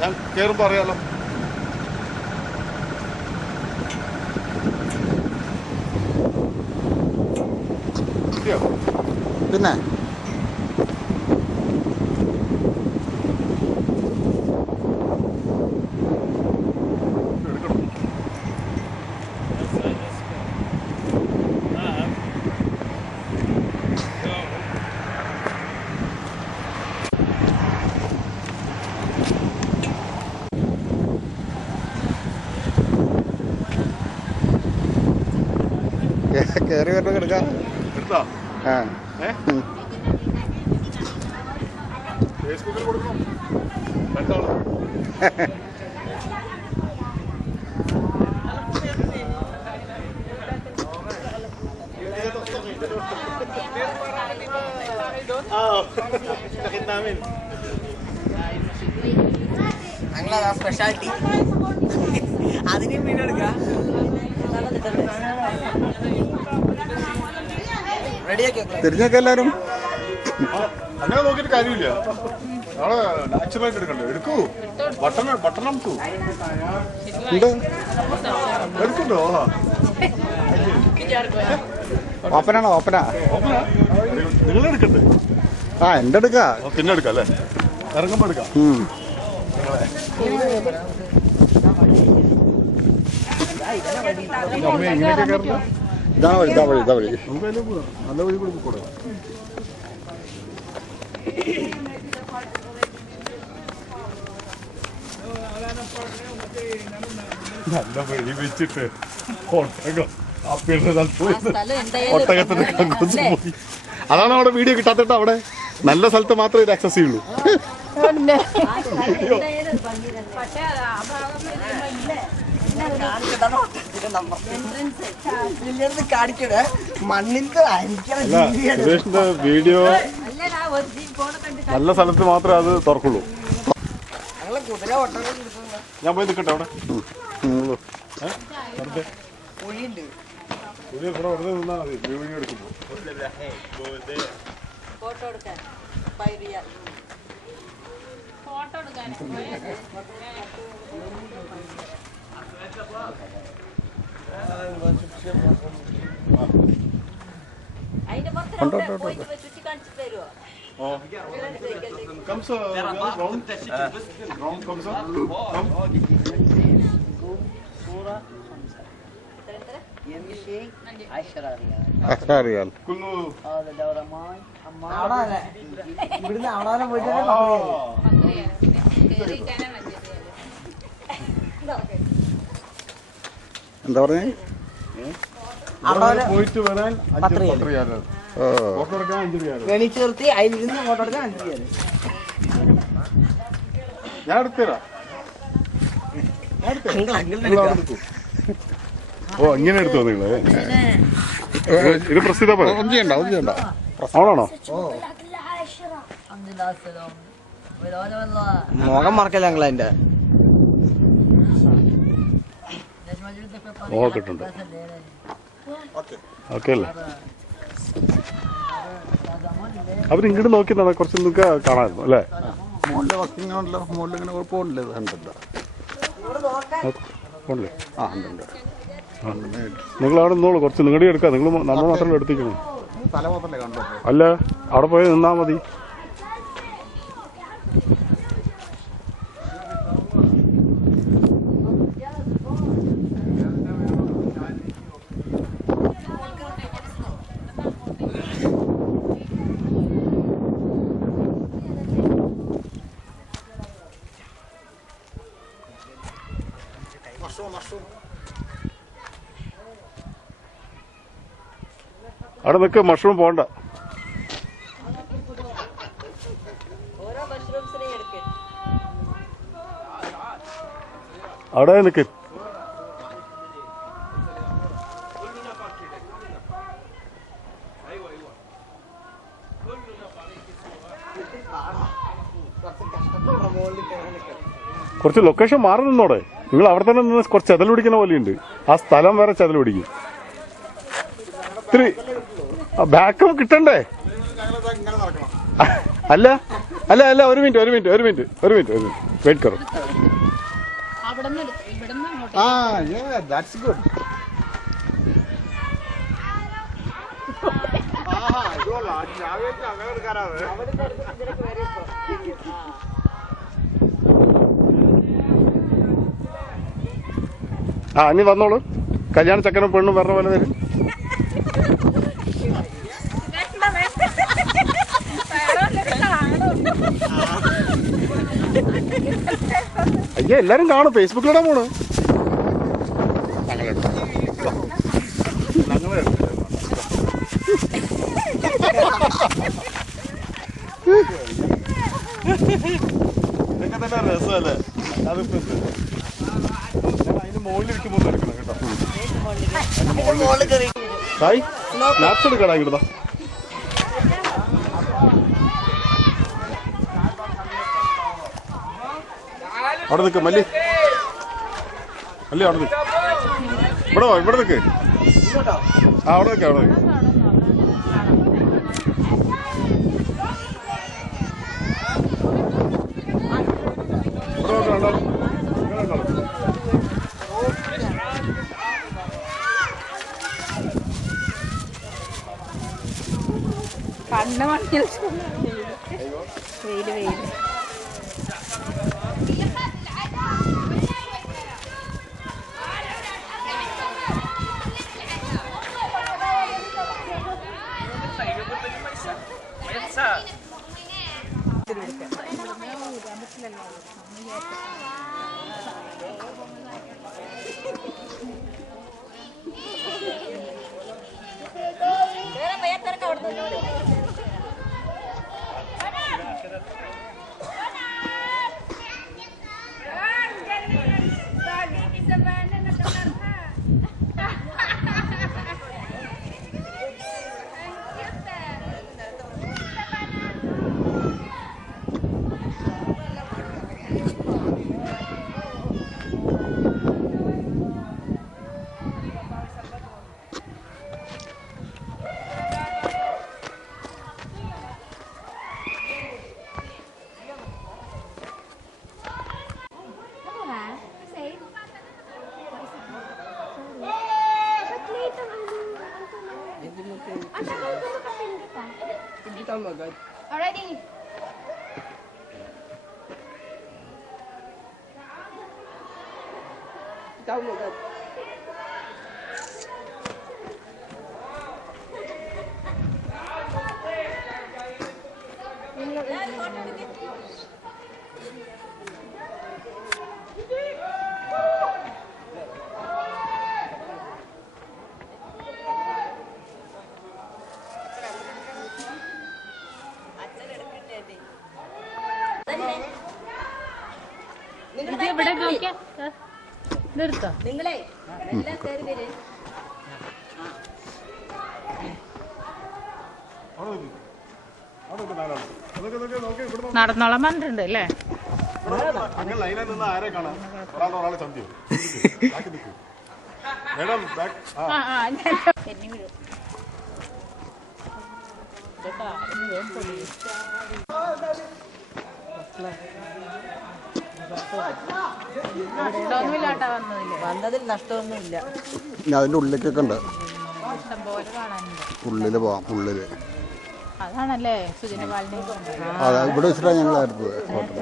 ഞാൻ കയറുമ്പോൾ അറിയാലോ. പിന്നെ കയറി വരണം എടുക്കാം. എടുത്താ ആ ഫേസ്ബുക്കിൽ കൊടുക്കണം രണ്ടാളും. സ്പെഷ്യാലിറ്റി അതിനും വീഡിയോ എടുക്കാം. തിരിഞ്ഞൊക്കെ എല്ലാവരും അങ്ങനെ നോക്കിയിട്ട് കാര്യമില്ല. നാളെ നാച്ചുറലായിട്ട് എടുക്കണ്ടേ? എടുക്കൂ. ബട്ടൺ അമുക്കൂ. എടുക്കണ്ടോ? ഓപ്പനാണോ? ഓപ്പനാ നിങ്ങൾ എടുക്കണ്ടേ? ആ എൻ്റെ എടുക്കാ. പിന്നെ എടുക്കാം അല്ലേ? ഇറങ്ങുമ്പോ എടുക്കാം. ഇങ്ങനെയൊക്കെ കയറുമ്പോ ഇതാ വഴി, ഇതാ വഴി, ഇതാ വഴി. നമുക്ക് അതിലെ പോകാം. നല്ല വഴി കൂടെ പോകണം. നല്ല വഴി വെച്ചിട്ട് ഒട്ടകത്തിന് പോയി. അതാണ് അവിടെ വീഡിയോ കിട്ടാത്തിട്ട്. അവിടെ നല്ല സ്ഥലത്ത് മാത്രമേ ഇത് ആക്സസ് ചെയ്യുള്ളൂ. സുരേഷിന്റെ വീഡിയോ നല്ല സ്ഥലത്ത് മാത്രമേ അത് തുറക്കുള്ളൂ. ഞാൻ പോയി നിൽക്കട്ടെ അവിടെ. വെറുതെ നിന്നാ മതി വീഡിയോ എടുക്കുമ്പോ. എന്താ പറഞ്ഞേ? പോയിട്ട് വരാൻ ചേർത്തി അതിലിരുന്ന് അങ്ങോട്ട് എടുക്കാൻ 5 രൂപ. ഞാൻ എടുത്തരാം. ഓ ഇങ്ങനെ എടുത്തോ നിങ്ങള്? ഇത് പ്രസിദ്ധ ഒന്നും ചെയ്യണ്ട, ഒന്നും ചെയ്യണ്ട. ആണോ? മുഖം മറക്കല്ല ഞങ്ങൾ അതിന്റെ കിട്ടുന്നുണ്ട്. ഓക്കെ അല്ലേ? അവരിങ്ങോട്ട് നോക്കി കുറച്ച് നിങ്ങൾക്ക് കാണാമായിരുന്നു അല്ലേ? മുകളിൽ വർക്കിംഗ് ആണല്ലോ. മുകളിൽ ഇങ്ങനെ കുഴപ്പമില്ല. ഇത് കണ്ടല്ലോ. പോണില്ലേ? ആ ഉണ്ട്. നിങ്ങൾ അവിടെ നിന്നോളൂ. കുറച്ച് നിങ്ങളുടെ എടുക്കാം. നിങ്ങൾ നമ്മൾ മാത്രമല്ല എടുത്തിരിക്കണം. തല മാത്രമല്ലേ കണ്ടോ? അല്ല, അവിടെ പോയി നിന്നാ മതി. അവിടെ നിൽക്ക്. മഷ്റൂം പോണ്ട. അവിടെ നിൽക്ക്. കുറച്ച് ലൊക്കേഷൻ മാറി നിന്നോടെ. നിങ്ങൾ അവിടെ തന്നെ നിന്ന് കുറച്ച് ചെതൽ പിടിക്കുന്ന പോലെയുണ്ട്. ആ സ്ഥലം വേറെ ചെതൽ പിടിക്കും. ഇത്തിരി ബാക്കപ്പ് കിട്ടണ്ടേ? അല്ല അല്ല അല്ല, ഒരു മിനിറ്റ് വെയിറ്റ് കറോ. ആ ദാറ്റ്സ് ഗുഡ്. ആ നീ വന്നോളൂ. കല്യാണ ചക്കനും പെണ്ണും പറഞ്ഞ പോലെ വരും. അയ്യോ എല്ലാരും കാണും, ഫേസ്ബുക്കിലിടാൻ പോണു. ഇതൊക്കെ തന്നെ രസമല്ലേ? അതിപ്പോ അതിന് മുകളിലിരിക്കുമ്പോ എടുക്കണം കേട്ടോ. ഹായ് സ്നാപ്സ് എടുക്കടാ ഇങ്ങോട്ടാ. അവിടെ നിൽക്ക് മല്ലി, അവിടെ നിൽക്ക്. ഇവിടെ നിൽക്ക്. ആ അവിടെ നിൽക്ക്. കണ്ണ മണിയിൽ വെയില് Already. നടന്നോളാൻ പറഞ്ഞിട്ടുണ്ട് അല്ലേ? ലൈനിൽ നിന്ന് ആരെ കാണാം? ഒരാളെ ചന്തി മേഡം വന്നതിൽ നഷ്ടമൊന്നുമില്ല. അതിന്റെ ഉള്ളിലേക്കൊക്കെ ഉണ്ട്. ഇഷ്ടംപോലെ കാണാനുണ്ട്. ഉള്ളില് പോവാം. ഉള്ളില് അതാണല്ലേ സുജന പാലിനെ അതാ ഇവിടെ വെച്ചിട്ടാണ് ഞങ്ങൾ എടുത്തത് ഫോട്ടോ.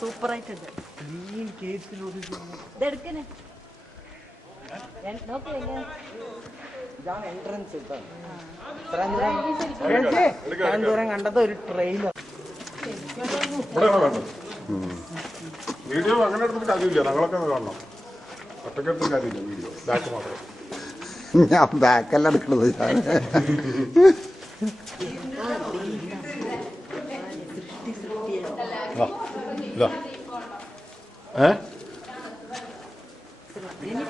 സൂപ്പർ ആയിട്ടുണ്ട്. ഇതാണ് എൻട്രൻസ്. ദൂരം കണ്ടത് ഒരു ട്രെയിലർ. വീഡിയോ അങ്ങനെ എടുത്തിട്ട് കാര്യമില്ല, ഞങ്ങളൊക്കെ കാണണം. ഒറ്റയ്ക്ക് എടുത്തിട്ട് കാര്യമില്ല വീഡിയോ, ബാക്ക് മാത്രം. ഞാൻ ബാക്കല്ല എടുക്കണത്.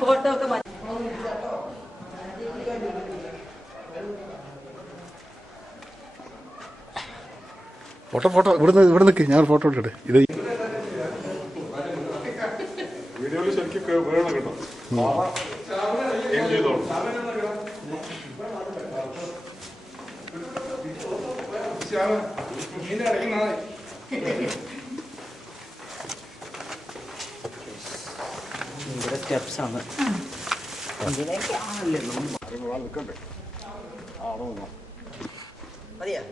ഫോട്ടോ ഒക്കെ ഫോട്ടോ ഇവിടെ നിൽക്ക്, ഞാൻ ഫോട്ടോ എടുക്കട്ടെ. ഇത് വീഡിയോയിൽ ശരിക്കും വേണം കേട്ടോ. ഇവിടെ സ്റ്റെപ്സ് ആണ്. ഇതിലേക്കാണല്ലേ മതിയാ?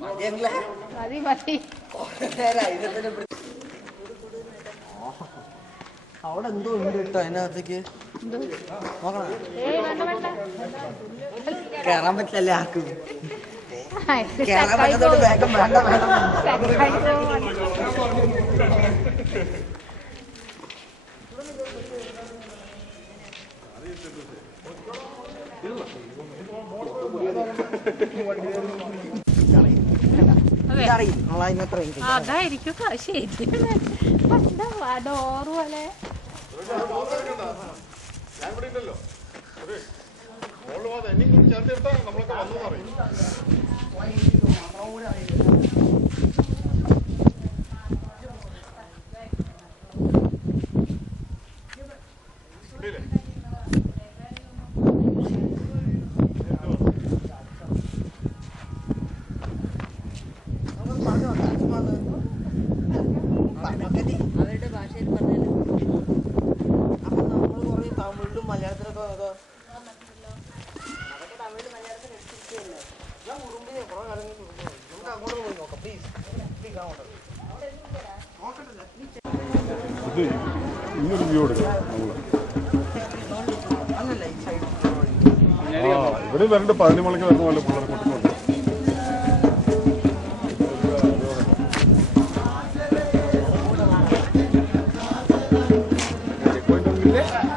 മതി മതി. അവിടെ എന്തോ ഉണ്ട് കേട്ടോ അതിനകത്തേക്ക്. നോക്കണം, ഏയ് വേണ്ട വേണ്ട. കേറാൻ പറ്റില്ലല്ലേ ആർക്കും. ആ, ഇത് കേറാൻ stuck ആയി പറ്റാത്തോണ്ട് പോകും. വേഗം വേണ്ട വേണം. Stuck ആയി പോകും. അതെ. ഇതറിയും നമ്മളതിനത്ര അതായിരിക്കും ശരിയാണ്. എന്താ ഡോറ് പോലെ. ഞാൻ ഇവിടെ ഇല്ലല്ലോ. അതെ മോള് വാ, എന്നെ കൂടി ചേർത്തെടുത്താ നമ്മളൊക്കെ വന്നു പറയും. അവരുടെ ഭാഷയിൽ പറഞ്ഞാല് അപ്പൊ നമ്മൾ കുറെ തമിഴിലും മലയാളത്തിലൊക്കെ അതൊക്കെ തമിഴിലും മലയാളത്തിലും എടുത്തിരിക്കുകയല്ലേ. ഞാൻ ഉറുമ്പിനെ കുറെ കാലം നമുക്ക് അങ്ങോട്ട് പോയി നോക്കാം. പ്ലീസ് പ്ലീസ് അങ്ങോട്ട് ഇത് ഇങ്ങനൊരു വ്യൂ എടുക്കാം നമ്മള്. അല്ലല്ല ഈ സൈഡ് ഇവിടെ വരണ്ട് 11 മണിക്ക് വരുന്ന പോലെ പിള്ളേരെ കൊണ്ടുപോകും. Check point